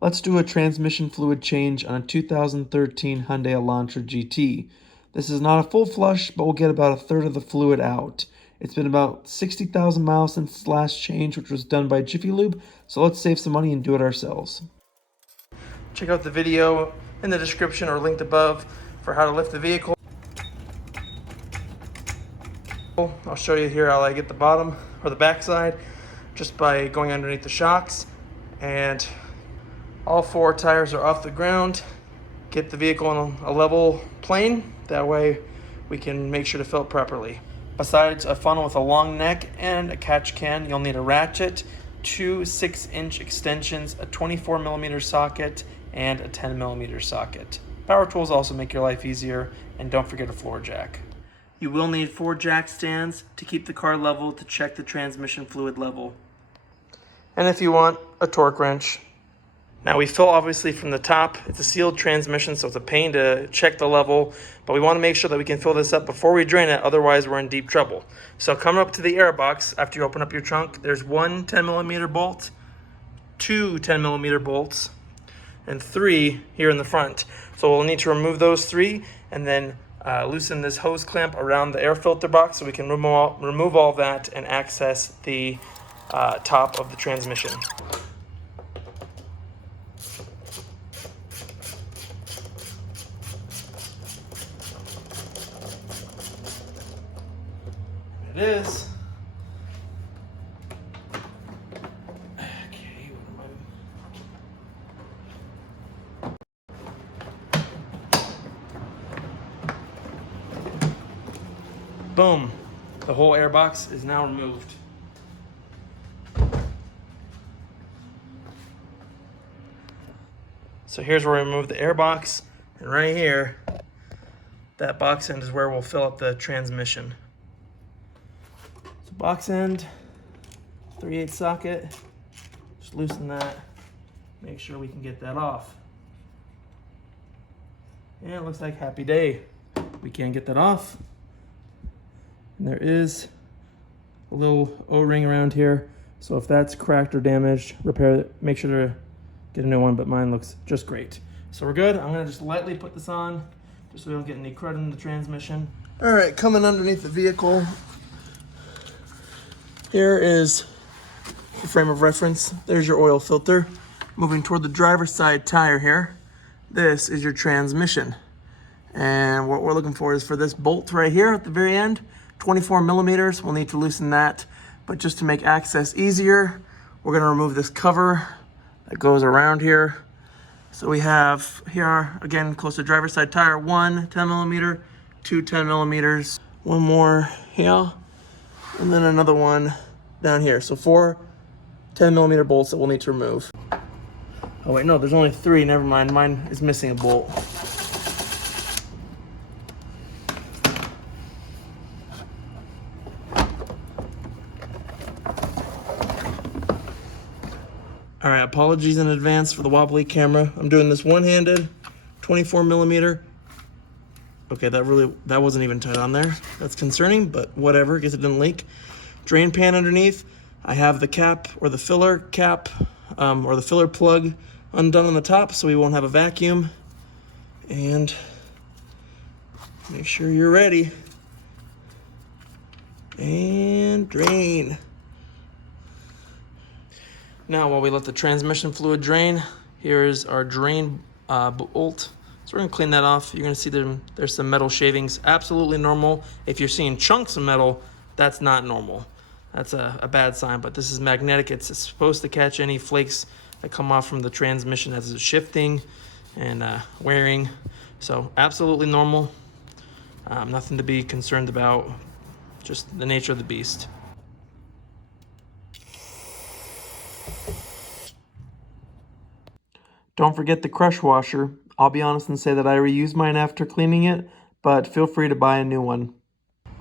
Let's do a transmission fluid change on a 2013 Hyundai Elantra GT. This is not a full flush, but we'll get about a third of the fluid out. It's been about 60,000 miles since its last change, which was done by Jiffy Lube, so let's save some money and do it ourselves. Check out the video in the description or linked above for how to lift the vehicle. I'll show you here how I get the bottom or the back side just by going underneath the shocks, and all four tires are off the ground. Get the vehicle on a level plane, that way we can make sure to fill it properly. Besides a funnel with a long neck and a catch can, you'll need a ratchet, two 6-inch extensions, a 24mm socket, and a 10mm socket. Power tools also make your life easier, and don't forget a floor jack. You will need 4 jack stands to keep the car level to check the transmission fluid level. And if you want, a torque wrench. Now we fill obviously from the top. It's a sealed transmission, so it's a pain to check the level, but we want to make sure that we can fill this up before we drain it, otherwise we're in deep trouble. So coming up to the air box, after you open up your trunk, there's one 10mm bolt, two 10mm bolts, and 3 here in the front. So we'll need to remove those 3 and then loosen this hose clamp around the air filter box so we can remove all that and access the top of the transmission. It is. Okay, boom. The whole air box is now removed. So here's where we remove the air box, and right here, that box end is where we'll fill up the transmission. So box end, 3/8 socket, just loosen that, make sure we can get that off. And it looks like happy day. We can't get that off. And there is a little O-ring around here, so if that's cracked or damaged, repair it, make sure to get a new one, but mine looks just great. So we're good. I'm gonna just lightly put this on, just so we don't get any crud in the transmission. All right, coming underneath the vehicle, here is the frame of reference. There's your oil filter. Moving toward the driver's side tire here, this is your transmission. And what we're looking for is for this bolt right here at the very end, 24mm. We'll need to loosen that, but just to make access easier, we're gonna remove this cover that goes around here. So we have here, again, close to driver's side tire, 1 10mm, 2 10mm, one more here, and then another one down here. So 4 10mm bolts that we'll need to remove. Oh wait, no, there's only 3, never mind, mine is missing a bolt. All right, apologies in advance for the wobbly camera. I'm doing this one-handed, 24mm. Okay, that wasn't even tight on there. That's concerning, but whatever, I guess it didn't leak. Drain pan underneath. I have the cap or the filler cap or the filler plug undone on the top so we won't have a vacuum. And make sure you're ready. And drain. Now, while we let the transmission fluid drain, here is our drain bolt. So we're gonna clean that off. You're gonna see there's some metal shavings, absolutely normal. If you're seeing chunks of metal, that's not normal. That's a bad sign, but this is magnetic. It's supposed to catch any flakes that come off from the transmission as it's shifting and wearing. So absolutely normal. Nothing to be concerned about, just the nature of the beast. Don't forget the crush washer. I'll be honest and say that I reused mine after cleaning it, but feel free to buy a new one.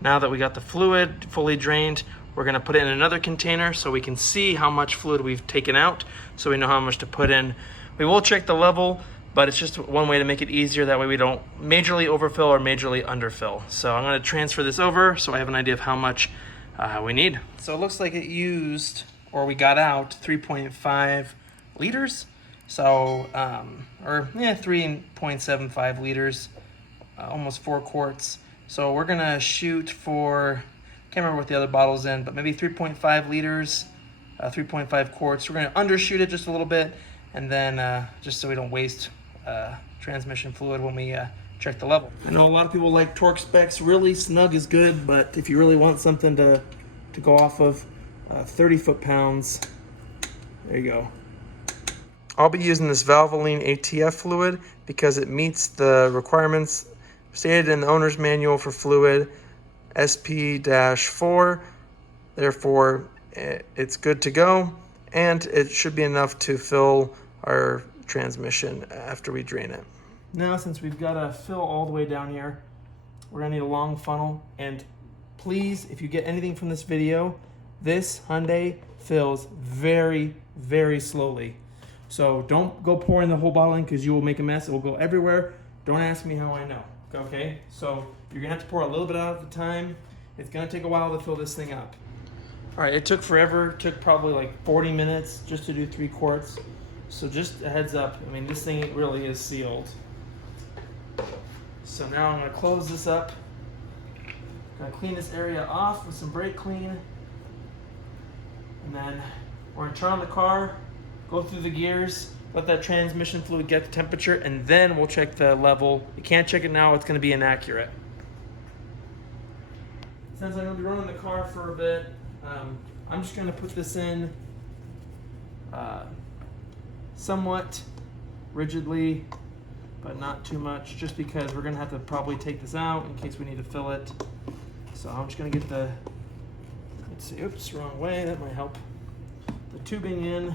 Now that we got the fluid fully drained, we're gonna put it in another container so we can see how much fluid we've taken out, so we know how much to put in. We will check the level, but it's just one way to make it easier. That way we don't majorly overfill or majorly underfill. So I'm gonna transfer this over so I have an idea of how much we need. So it looks like it used, or we got out 3.5 liters. So, or yeah, 3.75 liters, almost 4 quarts. So we're gonna shoot for, can't remember what the other bottle's in, but maybe 3.5 liters, 3.5 quarts. We're gonna undershoot it just a little bit, and then just so we don't waste transmission fluid when we check the level. I know a lot of people like torque specs. Really, snug is good, but if you really want something to go off of, 30 foot-pounds, there you go. I'll be using this Valvoline ATF fluid because it meets the requirements stated in the owner's manual for fluid SP-4. Therefore, it's good to go, and it should be enough to fill our transmission after we drain it. Now, since we've got a fill all the way down here, we're gonna need a long funnel. And please, if you get anything from this video, this Hyundai fills very, very slowly. So don't go pouring the whole bottle in because you will make a mess. It will go everywhere. Don't ask me how I know, okay? So you're gonna have to pour a little bit out at a time. It's gonna take a while to fill this thing up. All right, it took forever. It took probably like 40 minutes just to do 3 quarts. So just a heads up, I mean, this thing really is sealed. So now I'm gonna close this up. Gonna clean this area off with some brake clean. And then we're gonna turn on the car, go through the gears, let that transmission fluid get the temperature, and then we'll check the level. You can't check it now, it's gonna be inaccurate. Since I'm gonna be running the car for a bit, I'm just gonna put this in somewhat rigidly, but not too much, just because we're gonna have to probably take this out in case we need to fill it. So I'm just gonna get the, let's see, oops, wrong way, that might help. The tubing in,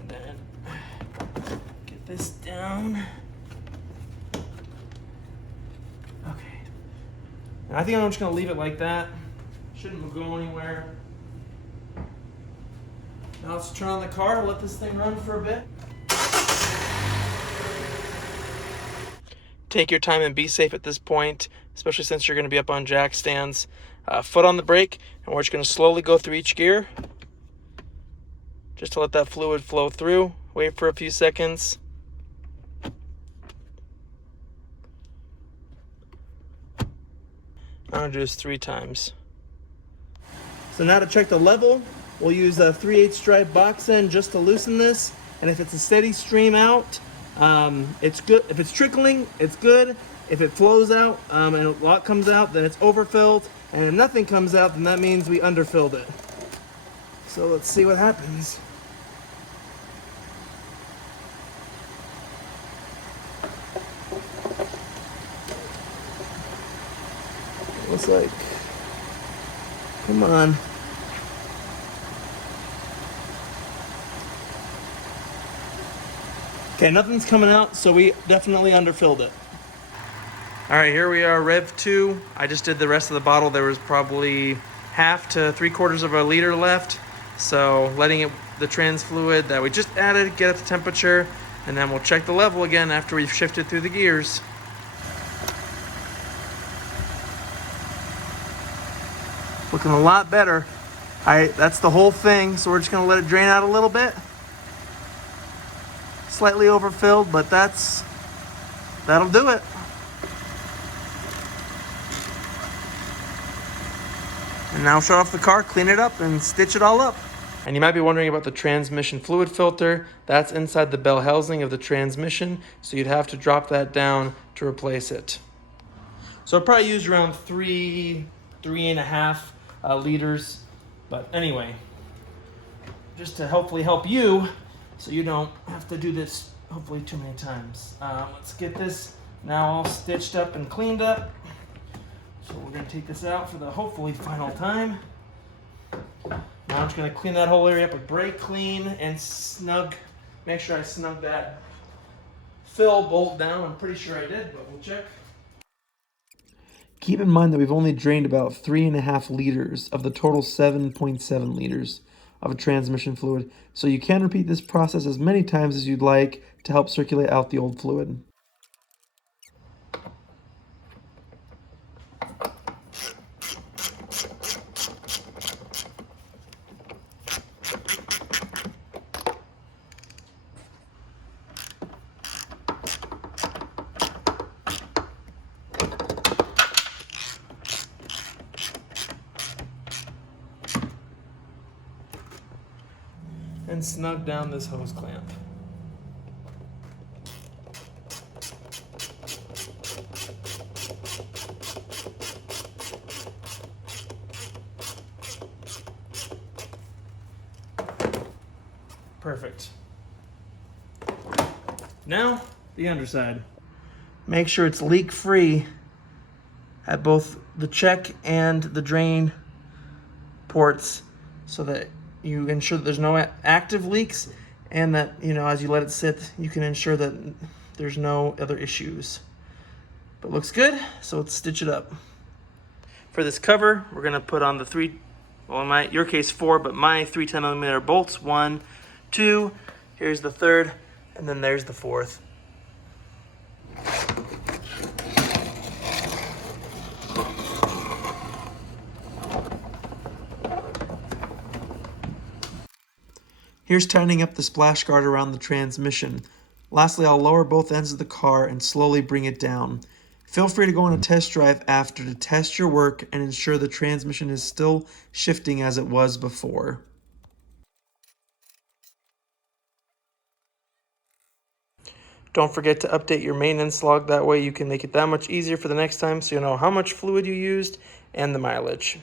and then get this down. Okay, and I think I'm just gonna leave it like that. Shouldn't go anywhere. Now let's turn on the car, let this thing run for a bit. Take your time and be safe at this point, especially since you're going to be up on jack stands. Foot on the brake, and we're just going to slowly go through each gear just to let that fluid flow through. Wait for a few seconds. I'm going to do this 3 times. So now to check the level, we'll use a 3/8 stripe box end just to loosen this. And if it's a steady stream out, it's good. If it's trickling, it's good. If it flows out and a lot comes out, then it's overfilled. And if nothing comes out, then that means we underfilled it. So let's see what happens. Looks like, come on. Okay, nothing's coming out, so we definitely underfilled it. All right, here we are, Rev 2. I just did the rest of the bottle. There was probably half to 3/4 of a liter left. So letting it, the trans fluid that we just added, get at the temperature, and then we'll check the level again after we've shifted through the gears. Looking a lot better. All right, that's the whole thing. So we're just gonna let it drain out a little bit. Slightly overfilled, but that'll do it. And now shut off the car, clean it up, and stitch it all up. And you might be wondering about the transmission fluid filter. That's inside the bell housing of the transmission, so you'd have to drop that down to replace it. So I probably used around 3.5 liters. But anyway, just to hopefully help you, so you don't have to do this hopefully too many times. Let's get this now all stitched up and cleaned up. So we're gonna take this out for the hopefully final time. Now I'm just gonna clean that whole area up with brake clean and snug, make sure I snug that fill bolt down. I'm pretty sure I did, but we'll check. Keep in mind that we've only drained about 3.5 liters of the total 7.7 liters of a transmission fluid, so you can repeat this process as many times as you'd like to help circulate out the old fluid. and snug down this hose clamp. Perfect. Now, the underside. Make sure it's leak-free at both the check and the drain ports so that you ensure that there's no active leaks, and that, you know, as you let it sit, you can ensure that there's no other issues. But looks good, so let's stitch it up. For this cover, we're gonna put on the three, well, in your case 4, but my 3 10mm bolts. 1, 2, here's the third, and then there's the fourth. Here's tightening up the splash guard around the transmission. Lastly, I'll lower both ends of the car and slowly bring it down. Feel free to go on a test drive after to test your work and ensure the transmission is still shifting as it was before. Don't forget to update your maintenance log, that way you can make it that much easier for the next time so you know how much fluid you used and the mileage.